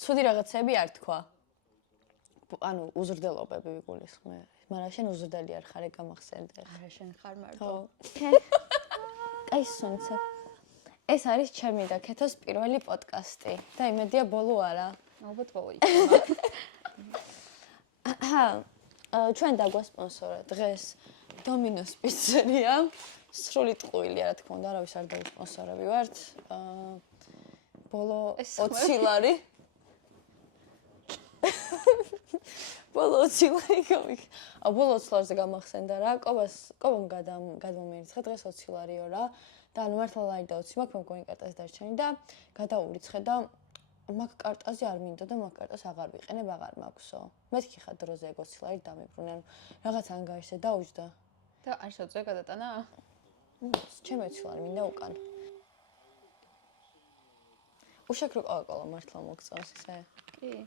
ცუდი რაღაცები არ თქვა. ანუ უზრდელობები ვიგულისხმე. მაგრამ შენ უზრდელი არ ხარ, ეგ გამახსენდა. არა, შენ ხარ მარტო. აი სუნცა. ეს არის ჩემი და ქეთოს პირველი პოდკასტი და იმედია ბოლო არა. ალბათ ბოლო იქნება. ჩვენ დაგვასპონსორა დღეს დომინოს პიცერია. სრული ტყუილი, რა თქმა უნდა, არავის არ დავისპონსორები ვართ. ბოლო 20 ლარი. ბოლო 20 ლარი გამიქ. ბოლო 20 ლარზე გამახსენდა რა. კობამ გადმომერიცხა დღეს 20 ლარიო რა. და ანუ მართლა ლარი და 20 მაქვს, მე მგონი კარტაზე დარჩენი და გადაურიცხე და მაგ კარტაზე არ მინდო და მაგ კარტას აღარ ვიყენებ, აღარ მაქვსო. მეთქი ხა დროზე ეგ 20 ლარი დამიბრუნე, ანუ რაღაც ანგარიშზე დაუჯდა. და არ შეუძლია გადატანა? ჩემი 20 ლარი მინდა უკან. უშაქრო კოკაკოლა მართლა მოგწონს ესე? კი.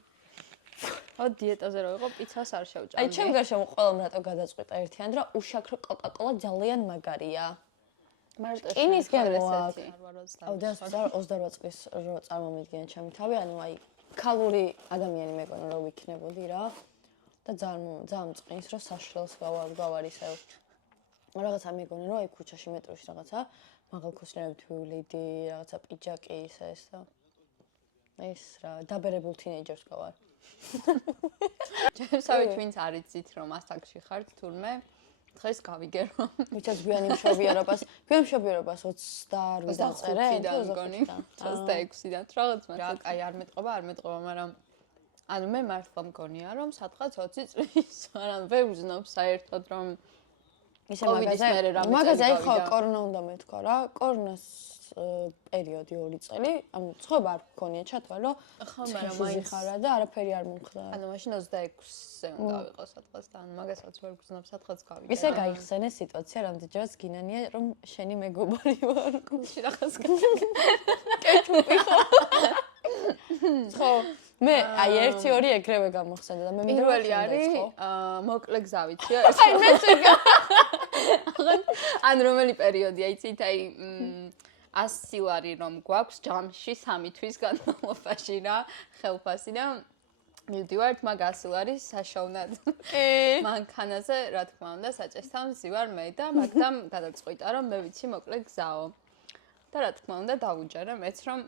ო დიეტაზე რო იყო, პიცას არ შევჭამდი. აი ჩემ გარშემო ყველამ რატო გადაწყვიტა ერთიან რა უშაქრო კოკაკოლა ძალიან მაგარია. მარტო კინის გემოა. აუ 28 წლის რო წარმომიდგენე ჩემი თავი, ანუ აი ქალური ადამიანი მეგონა რო ვიქნებოდი რა. და ძალიან მწყინს რომ საშრელს გავარისევ. რაღაცა მეგონა რომ აი ქუჩაში მეტროში რაღაცა მაღალქოსლებით ვივლიდი, რაღაცა პიჯაკი ეს და ეს რა დაბერებულ თინეიჯერს გავარ. ჩემსავით ვინც არიცით რომ ასაკში ხართ თურმე დღეს გავიგერო. ვიცით გვიანი მშობიარობას 28 დაწერე, 26-დან რაღაც მას. რა, აი არ მეტყობა, მაგრამ ანუ მე მართლა მგონია რომ სადღაც 20 წლის, მაგრამ ვერ ვზნობ საერთოდ რომ ისე მაგაზე აი ხო კორონა უნდა მეთქვა რა. კორონას პერიოდი 2 წელი, ანუ ცხოვრება არ გქონია ჩათვალ რომ ხო, მაგრამ მაინც ხარა და არაფერი არ მომხდარა. ანუ მაშინ 26-ზე უნდა ვიყო სადღაც და ანუ მაგასაც ვერ გძნობ სადღაც გავიგე. ისე გაიხსენე სიტუაცია, რამდენჯერაც გინანია რომ შენი მეგობარი ვარ. გულში რაღაც კეჩუპი ხო? ხო, მე აი 1-2 ეგრევე გამახსენდა და მე მინდა პირველი არის მოკლე გზავიცია. აი მეც ეგა. ან რომელი პერიოდია იცით აი 100 ლარი რომ გვაქვს ჯამში 3 თვის განმავლობაში რა ხელფასი და მივდივართ მაგ 100 ლარი საშოვნად მანქანაზე რა თქმა უნდა საჭესთან ვზივარ მე და მაგდამ გადაწყვიტა რომ მე ვიცი მოკლე გზაო და რა თქმა უნდა დავუჯერე მეც რომ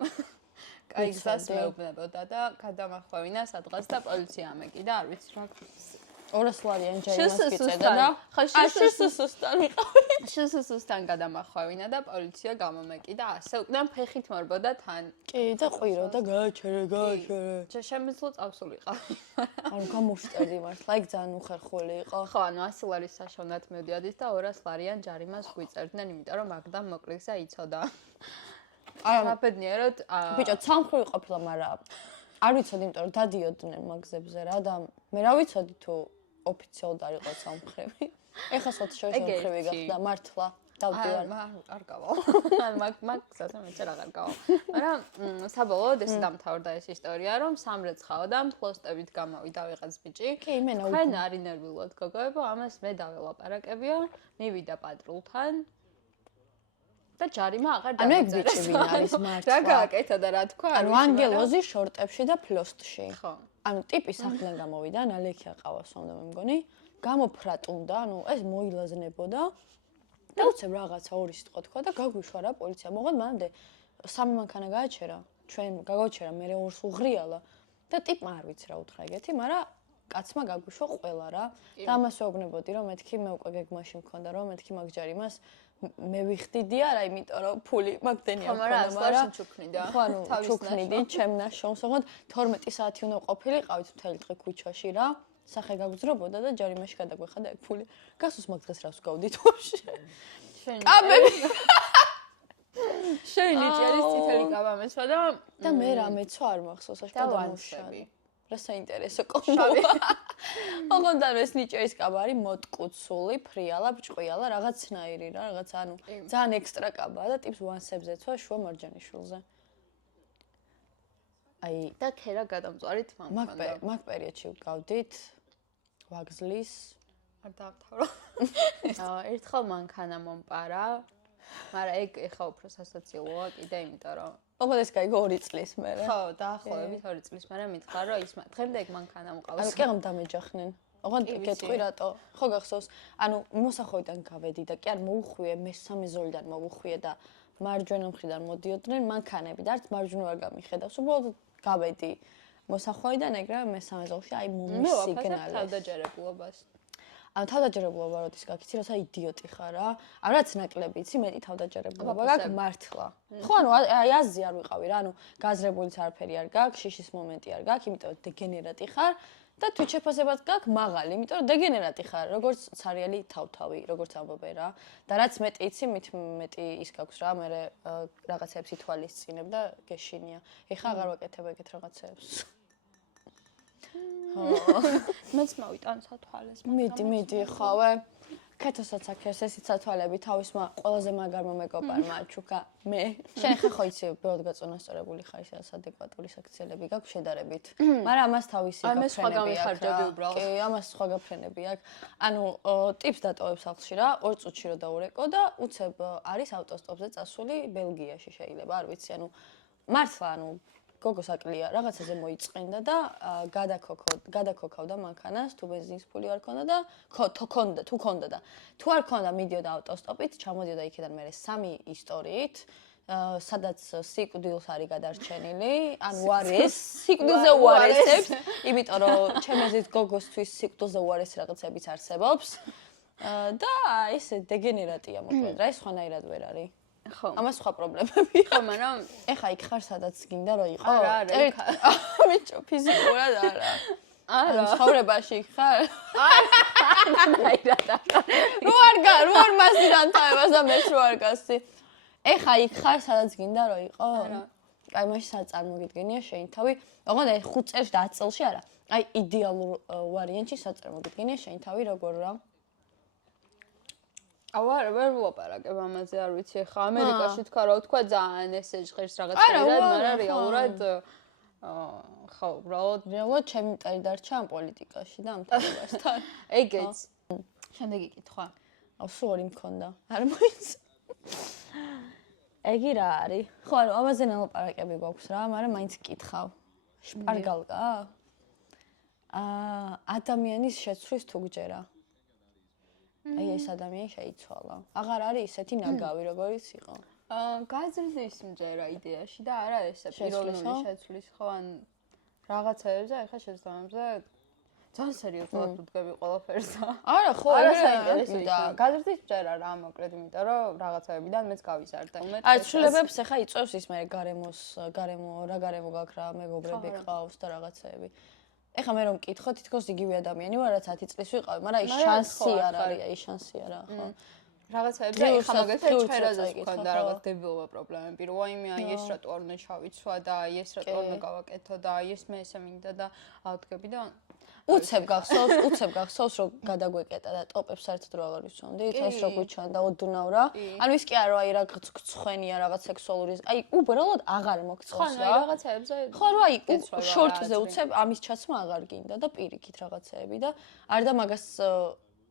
კაი გზას მეუბნებოდა და გადამახვევინა სადღაც და პოლიცია ამეკიდა არ ვიცი რა 200 ლარიან ჯერიმას გიწედა და შსსსთან ვიყავი. შსსსთან გადამახვევინა და პოლიცია გამომეკიდა ასე უკან ფეხით მორბოდა თან. კი და ყვირო და გააჩერე. შემიძლია წავსულიყავი. ანუ გამოვშტერდი მართლა, იქ ძალიან უხერხული იყო. ხო, ანუ 100 ლარის საშოვნად მივდიოდით და 200 ლარიან ჯარიმას გვიწერდნენ, იმიტომ რომ მაგდამ მოკლეგზა იცოდა. არა, ბედნიერად ბიჭო, ცალმხრივი ყოფილა, მაგრამ არ ვიცოდი, იმიტომ რომ დადიოდნენ მაგზებზე რა და მე რა ვიცოდი თუ ოფიციალურად არ იყო სამხრივი. ეხლა სოციალური სამხრივი გახდა მართლა დავდივარ. არ გავალ. მაგ გზაზე მეც აღარ გავალ. მაგრამ საბოლოოდ ეს დამთავრდა ეს ისტორია, რომ სამრეცხაო და ფლოსტებით გამოვიდა ვიღაც ბიჭი. კი, იმენა თქვენ არის ნერვიულად გოგოებო, ამას მე დაველაპარაკებიო, მივიდა პატრულთან. და ჯარიმა აღარ ანუ ეგ ბიჭი ვინ არის მართლა? რა გააკეთა და რა თქვა? ანუ ანგელოზი შორტებში და ფლოსტში. ხო. ანუ ტიპი სახლიდან გამოვიდა, ნალექი აყავას უნდა მე მგონი. გამოფრატუნდა, ანუ ეს მოილაზნებოდა. და უცებ რაღაცა ორი სიტყვა თქვა და გაგვიშვა რა პოლიცია. მოღონ მანამდე 3 მანქანა გააჩერა. ჩვენ გავაჩერა, მე ორს უღრიალა და ტიპმა არ ვიცი რა უთხრა ეგეთი, მაგრამ კაცმა გაგვიშვა ყველა რა. და ამას ვეუბნებოდი რომ მეთქი მე უკვე გეგმაში მქონდა რომ მეთქი მაგ ჯარიმას მე ვიხდიდი არა, იმიტომ რომ ფული მაგდენი არ მქონდა, მაგრამ ხო, ანუ ჩუქნიდი ჩემ ნაშრომს, ოღონდ 12 საათი უნდა ყოფილიყავით მთელი დღე ქუჩაში რა. სახე გაგძრობოდა და ჯარიმაში გადაგვეხადა ეგ ფული. გასოს მაგ დღეს რას ვგავდით ვაფშე? კაბები. შენ ნიჭერის წითელი კაბა მეცვა და მე რა მეცვა არ მახსოვს, აშკარად დავანსები. რა საინტერესო კომბოა. ოღონდ ეს ნიჭერის კაბა არის მოტკუცული, ფრიალა, ბრჭყვიალა, რაღაცნაირი რა, რაღაც ანუ ძალიან ექსტრა კაბაა და ტიპს ვანსებს ეცვა შუა მარჯანიშვილზე. აი და ქერა გადამწვარით მამქონდა. მაგ პერიოდში ვგავდით ვაგზლის არ დავთავრო. ერთხელ მანქანა მომპარა. მაგრამ ეგ ეხა უფრო სასოციალოა კიდე, იმიტომ რომ ოღონდ ეს გაიგო 2 წლის მერე. ხო, დაახლოებით 2 წლის მერე მითხრა, რომ ის დღემდე ეგ მანქანა მოყავს. ანუ კი დამეჯახნენ. ოღონდ გეტყვი რატო? ხო გახსოვს, ანუ მოსახოვიდან გავედი და კი არ მოუხვიე, მესამე ზოლიდან მოუხვიე და მარჯვენა მხრიდან მოდიოდნენ მანქანები და არც მარჯვენა არ გამიხედავს. უბრალოდ გავედი მოსახოვიდან ეგრე მესამე ზოლში აი მომისიგნალეს. თავდაჯერებულობას. ანუ თავდაჯერებულობა როდის გაქვს, იცი, რაცა იდიოტი ხარ რა. ანუ რაც ნაკლები იცი, მეტი თავდაჯერებულობა გაქვს მართლა. ხო, ანუ აი აზი არ ვიყავი რა, ანუ გაზრებულიც არაფერი არ გაქვს, შიშის მომენტი არ გაქვს, იმიტომ რომ დეგენერატი ხარ და თუ შეფასებაც გაქვს მაღალი, იმიტომ რომ დეგენერატი ხარ, როგორც ცარიელი თავთავი, როგორც ამბობენ რა. და რაც მეტი იცი, მით მეტი ის გაქვს რა, მე რაღაცებს ითვალისწინებ და გეშინია. ეხლა აღარ ვაკეთებ ეგეთ რაღაცებს. მეც მოვიტან სათვალეს. მიდი ხავე. ქეთოსაც აქეს ესიც სათვალები თავისმა ყველაზე მაგარმა მეგობარმა ჩუკა მე. შენ ხა ხო იცი, ბევრად გაწონასწორებული ხარ ისე ადეკვატური საქციელები გაქვს შედარებით. მაგრამ ამას თავისი მე სხვა გამიხარჯები უბრალოდ. კი, ამას სხვა გაფრენები აქვს. ანუ ტიპს დატოვებ სახლში რა, 2 წუთში რო დაურეკო და უცებ არის ავტოსტოპზე წასული ბელგიაში შეიძლება, არ ვიცი, ანუ მართლა ანუ გოგოს აკლია რაღაცაზე მოიწყენდა და გადაქოქავდა მანქანას, თუ ბენზინის ფული არ ქონდა და თუ ქონდა და თუ არ ქონდა მიდიოდა ავტოსტოპით, ჩამოდიოდა იქიდან მერე 3 ისტორიით, სადაც სიკვდილს არის გადარჩენილი, ან უარეს, სიკვდილზე უარესებს, იმიტომ რომ ჩემეზით გოგოსთვის სიკვდილზე უარესი რაღაცებიც არსებობს. და ესე დეგენერატია მოკლედ რა, ეს სხვანაირად ვერ არის. ხო. ამას სხვა პრობლემები. ხო, მაგრამ ეხა იქ ხარ სადაც გინდა რომ იყო. არა. მიჭო ფიზიკურად არა. არა. ცხოვრებაში იქ ხარ? არა. რო არ მასიდან თავებას და მეც რო არ გასცი. ეხა იქ ხარ სადაც გინდა რომ იყო? არა. აი მაშინ სადაც წარმოგიდგენია შენი თავი. ოღონდ აი 5 წელს და 10 წელში არა. აი იდეალურ ვარიანტში სადაც წარმოგიდგენია შენი თავი როგორ რა. არ ვლაპარაკებ ამაზე, არ ვიცი, ხა ამერიკაში თქვა ძალიან ესე ჟღერს რაღაცაირად, მაგრამ რეალურად ხო, უბრალოდ ჩემი მტერი დარჩა ამ პოლიტიკაში და ამ თემასთან. ეგეც. შემდეგი კითხვა. აუ სულ ორი მქონდა. არ მოიცა. ეგი რა არის? ხო, ანუ ამაზე ნელაპარაკები გვაქვს რა, მაგრამ მაინც კითხავ. შპარგალკა? ადამიანის შეცვლის თუ გჯერა. აი ეს ადამიანი შეიცვალა. აღარ არის ისეთი ნაგავი, როგორიც იყო. გაზრდის მჯერა იდეაში და არა ესე პიროვნული შეცვლის, ხო, ან რაღაცეებზე, ეხა შეცდომებზე ძალიან სერიოზულად ვდგები ყველაფერს. არა, ხო, არა საინტერესოა. გაზრდის მჯერა რა მოკლედ, იმიტომ რომ რაღაცეებიდან მეც გავიზარდე. აი, ცვლილებებს ეხა იწვევს ის მე გარემო გაქვს რა, მეგობრები ყავს და რაღაცეები. ეხა მე რომ მკითხო, თითქოს იგივე ადამიანი ვარ, რაც 10 წლის ვიყავი, მაგრამ აი შანსი არ არის, აი შანსი არა, ხო. რაღაცეებზე ეხა მაგალითად ჩვენაზეც მქონდა რაღაც დებილობა პრობლემები, რომ აიმე აი ეს რატო არ უნდა ჩავიცვა და აი ეს რატო არ უნდა გავაკეთო და აი ეს მე ესე მინდა და ავდგები და უცებ გახსოვს რომ გადაგვეკეტა და ტოპებს საერთოდ რა აღარ ვიცოდით, ეს რო გვიჩვენდა ოდნავ რა. ანუ ის კი არა, აი რაღაც ცხენია, რაღაც სექსუალური, აი უბრალოდ აღარ მოგწონს რა. ხო, აი რაღაცეებზე. ხო, რა აი შორტზე უცებ ამის ჩაცმა აღარ გინდა და პირიქით რაღაცეები და არ და მაგას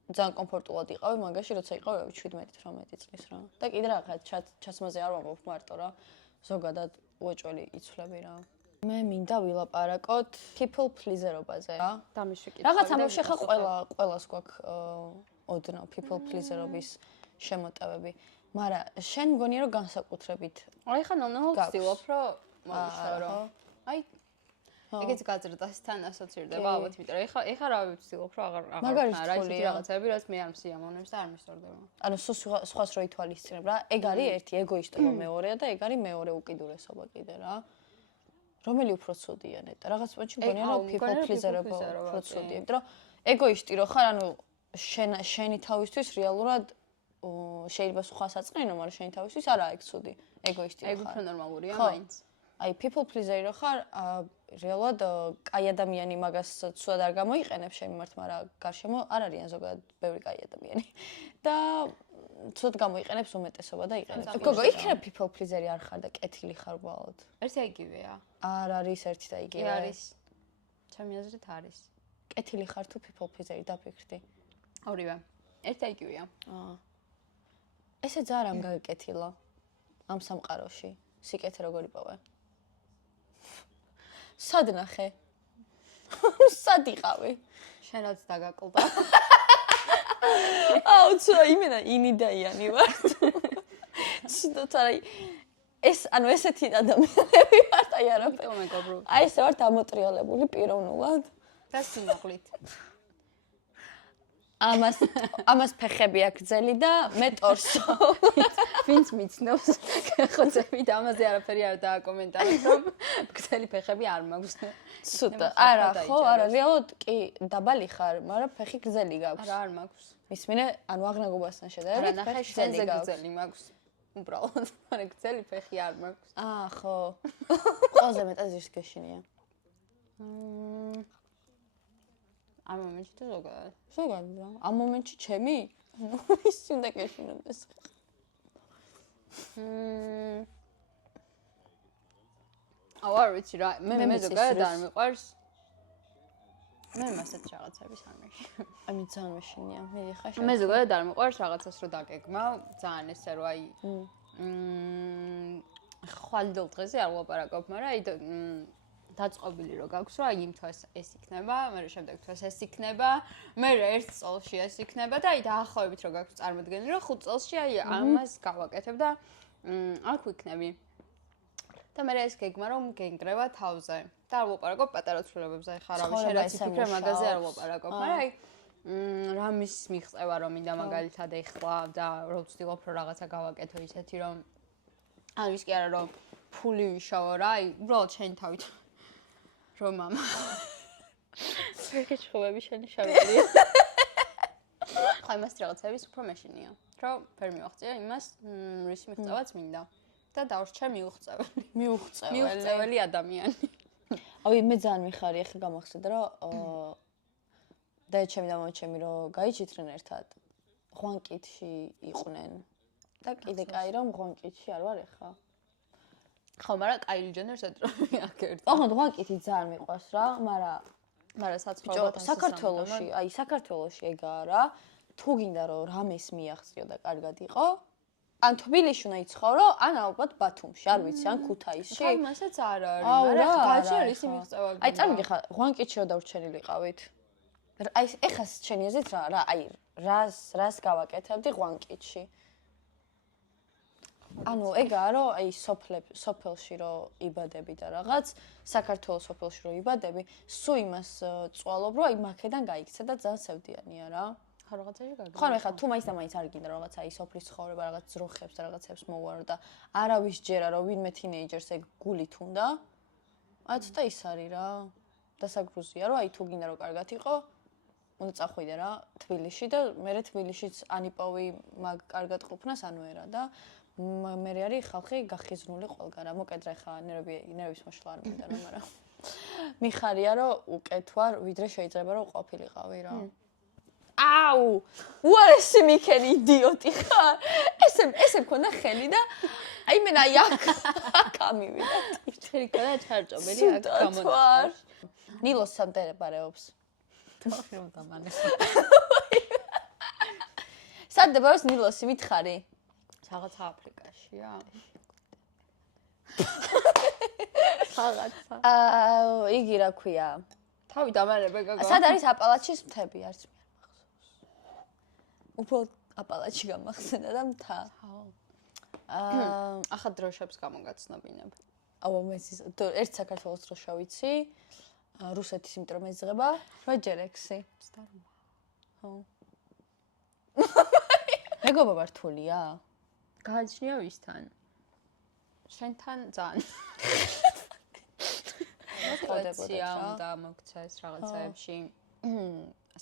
ძალიან კომფორტულად იყავი მაგაში, როცა იყავი 17-18 წლის რა. და კიდე რა ჩაცმაზე არ ვამბობ მარტო რა. ზოგადად უეჭველი იცვლები რა. მე მინდა ვილაპარაკოთ people pleaser-ობაზე რა. დამიშვიკითხავი. რაღაც ამბავში ხა ყველას გვაქვს ოდნავ people pleaser-ობის შემოტევები. მაგრამ შენ მგონია რომ განსაკუთრებით აი ხა ნელ-ნელა ვცდილობ რომ მოვიშორო. აი ეგეც გაზრდასთან ასოცირდება ალბათ, იმიტომ რომ ეხა რა ვცდილობ რომ აღარ არა ისეთი რაღაცები, რაც მე არ მსიამოვნებს და არ მისწორდება. ანუ სხვას რო ითვალისწინებ რა. ეგ არის ერთი ეგოისტობა მეორეა და ეგ არის მეორე უკიდურესობა კიდე რა. რომელი უფრო ცუდია ნეტა? რაღაც პონჩი მგონია რომ people pleaser-ობა უფრო ცუდია, იმიტომ რომ ეგოისტი რო ხარ, ანუ შენი თავისთვის რეალურად შეიძლება სხვას აწყენო, მაგრამ შენი თავისთვის არაა ეგ ცუდი. ეგოისტი რო ხარ. ეგ უფრო ნორმალურია მაინც. აი people pleaser-ი რო ხარ, რეალურად კაი ადამიანი მაგას ცუდად არ გამოიყენებს შენ მიმართ, მაგრამ გარშემო არ არიან ზოგადად ბევრი კაი ადამიანი. და ცუდად გამოიყენებს უმეტესობა და იყენებს. გოგო, იქნებ people pleaser-ი არ ხარ და კეთილი ხარ უბრალოდ. ერთი აიგივეა. არ არის ერთი და იგივე. არის. ჩემი აზრით არის. კეთილი ხარ თუ people pleaser-ი დაფიქრდი? ორივე. ერთი აიგივეა. ესე ძალიან გაგეკეთილა ამ სამყაროში. სიკეთე როგორ იპოვე? სად ნახე? სად იყავი? შენაც დაგაკლდა. აუ, ცოტა იმენა ინიდაიანი ვარ. ცოტა ანუ ესეთი ადამიანები ვართ, აი არაფერი. იმიტომ მეგობრულ. აი ესე ვართ ამოტრიალებული პიროვნულად. და სიმაღლით. ამას ფეხები აქვს გრძელი და მე ტორსო. ვინც მიცნობს ხოცებით ამაზე არაფერი არ დააკომენტარებს, რომ გრძელი ფეხები არ მაქვს. ცოტა, არა, ხო, არა, რეალურად კი დაბალი ხარ, მაგრამ ფეხი გრძელი გაქვს. არა, არ მაქვს. მისმინე, ანუ აღნაგობასთან არა, შედარებით ნახე, ფეხი შენზე გრძელი გაქვს. გრძელი მაქვს. უბრალოდ, მაგრამ გრძელი ფეხი არ მაქვს. ხო. ყველაზე მეტად ზირს გეშინია. ამ მომენტში თუ ზოგადად? ზოგადად რა. ამ მომენტში ჩემი? ის უნდა გეშინოდეს. არ ვიცი რა, მე ზოგადად არ მიყვარს. მე მასეთ რაღაცების არ მეშინია. აი მე ძალიან მეშინია. მიდიხარ შენ. მე ზოგადად არ მიყვარს რაღაცას რო დაგეგმავ, ძალიან ესე რო აი ხვალდელ დღეზე არ ვლაპარაკობ, მაგრამ აი დაწყობილი რო გაქვს, რომ აი იმ თვეს ეს იქნება, მე შემდეგ თვეს ეს იქნება, მე ერთ წელში ეს იქნება და აი დაახლოებით რო გაქვს წარმოდგენილი, რომ 5 წელში აი ამას გავაკეთებ და აქ ვიქნები. და მე ეს გეგმა რომ გენგრევა თავზე. და არ ვლაპარაკობ პატარა ცვლილებებზე, ხარ რავი, შენაც ფიქრე მაგაზე არ ვლაპარაკობ, მაგრამ აი რამის მიღწევა რომ მინდა მაგალითად ეხლა და რო ვცდილობ რომ რაღაცა გავაკეთო ისეთი რომ ანუ ის კი არა რომ ფული ვიშავო რა, აი უბრალოდ შენი თავით რომ მამა ფერკეჩხობები შენი შავია. ხა იმას რაღაცების უფრო მეშინია, რომ ვერ მივახცია იმას, რისი მიღწევაც მინდა და დავრჩა მიუღწეველი ადამიანი. აი მე ძალიან მიხარია ხე გამახსენდა რომ დაეჩემი და მომჩემი რომ გაიჭითრენ ერთად ღვანკითში იყვნენ და კიდე კაი რომ ღვანკითში არ ვარ ეხა. ხო, მაგრამ კაილი ჯენერს ეტრო აკერტ. ოღონდ ღვანკითი ძალიან მიყვარს რა, მაგრამ საცხოვრებელთან საქართველოში, აი საქართველოში ეგაა რა. თუ გინდა რომ რამეს მიაღწიო და კარგად იყო, ან თბილისში უნდა იცხოვრო, ან ალბათ ბათუმში, არ ვიცი, ან ქუთაისში. თავ მასაც არ არის, მაგრამ გაჩვენ ისი მიღწევა. აი წამიგი ხა, ღვანკითში რო დავრჩენილიყავით. აი ეხა შენი ეზით რა, აი რას გავაკეთებდი ღვანკითში. ანუ ეგაა რომ აი სოფელში რო იბადები და რაღაც, საქართველოს სოფელში რო იბადები, სულ იმას წვალობ რომ აი მაქედან გაიქცე და ძალიან სევდიანია რა. ხო რაღაცაში გაგა. ხო, ეხლა თუ მაინც და მაინც არ გინდა რაღაცა აი სოფლის ცხოვრება, რაღაც ძროხებს და რაღაცებს მოვარო და არავის ჯერა რომ ვინმე თინეიჯერს ეგ გულით უნდა. აი ცოტა ის არის რა. დასაგრუზია რომ აი თუ გინდა რომ კარგად იყო, უნდა წახვიდე რა თბილისში და მე თბილისშიც ანიპოვი მაგ კარგად ყოფნას ანუერა და მე არის ხალხი გახიზნული ყველგან რა. მოკედრა ხა ნერვების მოშლა არ მინდა რა, მაგრამ მიხარია რომ უკეთ ვარ, ვიდრე შეიძლება რომ ყოფილიყავი რა. აუ! უარესი მიქენი იდიოტი ხარ. ესე მქონდა ხელი და აი მე აი აქ ამივიდა. თერი გადა ჩარჭობელი აქ გამონახავს. ნილოს სამდებარეობს. თოხი რომ დამანეს. სად დებავს ნილოსი მითხარი? რაღაც აფრიკაშია. რაღაცა. იგი რა ქვია? თავი დამარება გაგა. სად არის აპალაჩის მთები არც მე არ მახსოვს. უბრალოდ აპალაჩი გამახსენდა და მთა. ახლა დროშებს გამოგაცნობინებ. აუ მე ერთ საქართველოს დროშა ვიცი. რუსეთის იმიტომ რომ ეძღება, როჯერექსი. ხო. მეგობრობა რთულია? გააჩნია ვისთან? შენთან ძალიან. მოტივაცია უნდა მოგცეს რაღაცაებში.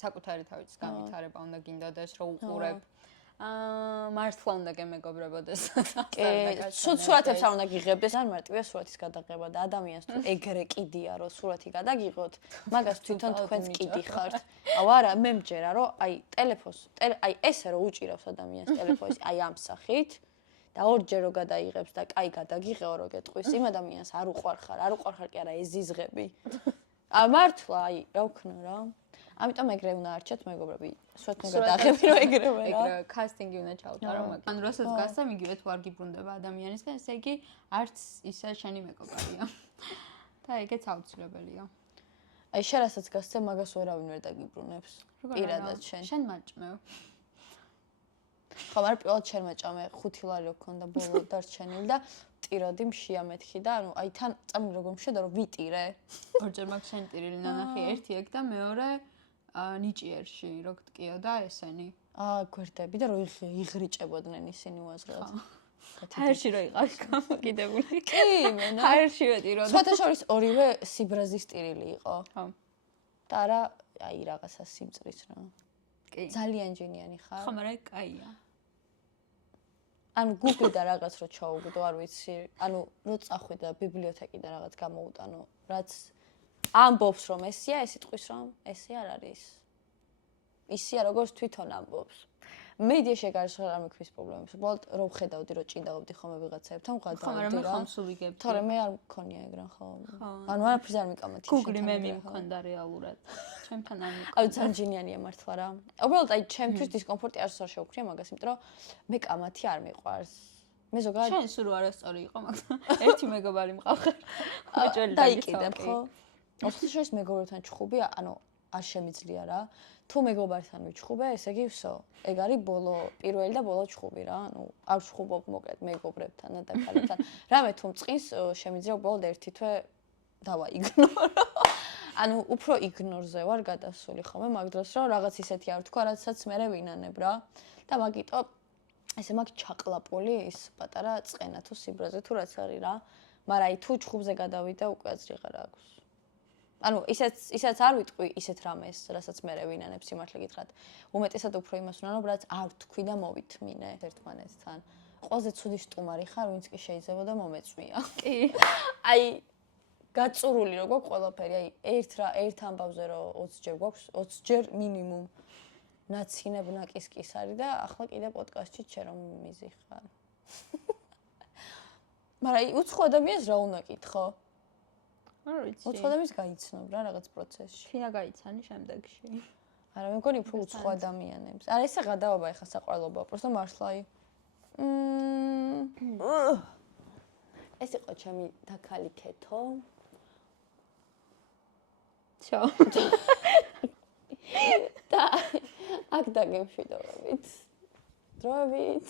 საკუთარი თავის განვითარება უნდა გინდოდეს, რომ უყურებ. მართლა უნდა გემეგობრებოდეს. კი, სურათებს არ უნდა გიღებდეს, არ მარტივია სურათის გადაღება და ადამიანს თუ ეგრე კიდია, რომ სურათი გადაგიღოთ, მაგას თვითონ თქვენც კიდი ხართ. აუ არა, მე მჯერა, რომ აი ტელეფონს, აი ესე რომ უჭირავს ადამიანს ტელეფონის, აი ამ სახით და ორჯერ რო გადაიღებს და კაი გადაგიღეო რო გეტყვის, იმ ადამიანს არ უყვარხარ კი არა ეზიზღები. მართლა აი, რა ვქნა რა? ამიტომ ეგრე უნდა არჩათ მეგობრები. სვეტ მეგადაღები რომ ეგრევე რა. ეგრე კასტინგი უნდა ჩავტარო, მაგრამ ან როსაც გასცემ იგივე თუ არ გიბრუნდება ადამიანისგან, ესე იგი არც ისე შენი მეგობარია. და ეგეც აუცილებელია. აი შენ რასაც გასცემ, მაგას ვერავინ ვერ დაგიბრუნებს. პირადად შენ. შენ მარჭმევ. ხო, მაგრამ პირველად შენ მეჭამე 5 ლარი რო გქონდა ბოლო დარჩენილი და ტიროდი მშია მეთქი და ანუ აი თან წამი როგორ მშია და რომ ვიტირე. ორჯერ მაგ შენ ტირილი ნანახი, ერთი ეგ და მეორე ნიჭიერში რო გტკიო და ესენი. გვერდები და რო იღრიჭებოდნენ ისინი უაზრად. ჰაერში რო იყავს გამოკიდებული. კი, მენა. ჰაერში ვეტირო. სხვათა შორის ორივე სიბრაზის ტირილი იყო. ხო. და არა, აი რაღაცა სიმწრის რა. კი. ძალიან ჯენიანი ხარ. ხო, მაგრამ კაია. ანუ Google და რაღაც რო ჩაუგდო, არ ვიცი. ანუ რო წახვი და ბიბლიოთეკი და რაღაც გამოუტანო, რაც ამბობს რომ ესია, ეს იტყვის რომ ესე არ არის. ისია როგორც თვითონ ამბობს. მედიაში გარს არ მეკვის პრობლემებს. უბრალოდ რო ვხედავდი რომ ჭიდაობდი ხოლმე ვიღაცაებთან, ხო, მაგრამ მე ხომ სულ ვიგებდი. თორე მე არ მქონია ეგ რა ხო. ანუ არაფერს არ მიკამათი. Google მე მიმქონდა რეალურად. ჩემთან არ მიქონდა. აი ძალიან მართლა რა. უბრალოდ აი ჩემთვის დისკომფორტი არც არ შევქრია მაგას, იმიტომ რომ მე კამათი არ მიყვარს. მე ზოგადად შენ სულ არასწორი იყო, მაგრამ ერთი მეგობარი მყავხარ. მეჭველი დაიკიდებ ხო? ოთხშორის მეგობრებთან ჩხუბი, ანუ არ შემიძლია რა. თუ მეგობართან ვიჩხუბე, ესე იგი ვსო. ეგ არის ბოლო, პირველი და ბოლო ჩხუბი რა. ანუ არ ვჩხუბობ მოკლედ მეგობრებთან და კალებთან. რამე თუ მწყინს, შემიძლია უბრალოდ ერთი თვე დავაიგნორო. ანუ უფრო იგნორზე ვარ გადასული ხოლმე მაგ დროს რომ რაღაც ისეთი არ თქვა, რაცაც მე ვინანებ რა. და მაგიტო ესე მაგ ჩაყლაპული ის პატარა წენა თუ სიბრაზე თუ რაც არის რა. მაგრამ აი თუ ჩხუბზე გადავიდა უკვე აზრიღარ აქვს. ანუ ისაც არ ვიტყვი ისეთ რამეს, რასაც მე ვინანებ სიმართლე გითხრათ. უმეტესად უფრო იმას ვინანებ, რაც არ თქვი და მოვითმინე ერთმანეთთან. ყველაზე ცუდი სტუმარი ხარ, ვინც კი შეიძლება და მომეწვია. კი. აი გაწურული რო გვაქვს ყველაფერი, აი ერთ ამბავზე რო 20 ჯერ გვაქვს, 20 ჯერ მინიმუმ ნაცინებ ნაკისკის არის და ახლა კიდე პოდკასტში შე რომ მიზიხარ. მაგრამ აი უცხო ადამიანს რა უნდა კითხო? არ ვიცი. უცხო ადამიანს გაიცნობ რა რაღაც პროცესში. თინა გაიცანი შემდეგში. არა, მე მგონი უფრო უცხო ადამიანებს. არა, ესე გადაობა ეხა საყვალობა, просто მართლა აი. ეს იყო ჩემი დაქალი ქეთო. ჩაო. და აქ დაგემშვიდობებით. დროებით.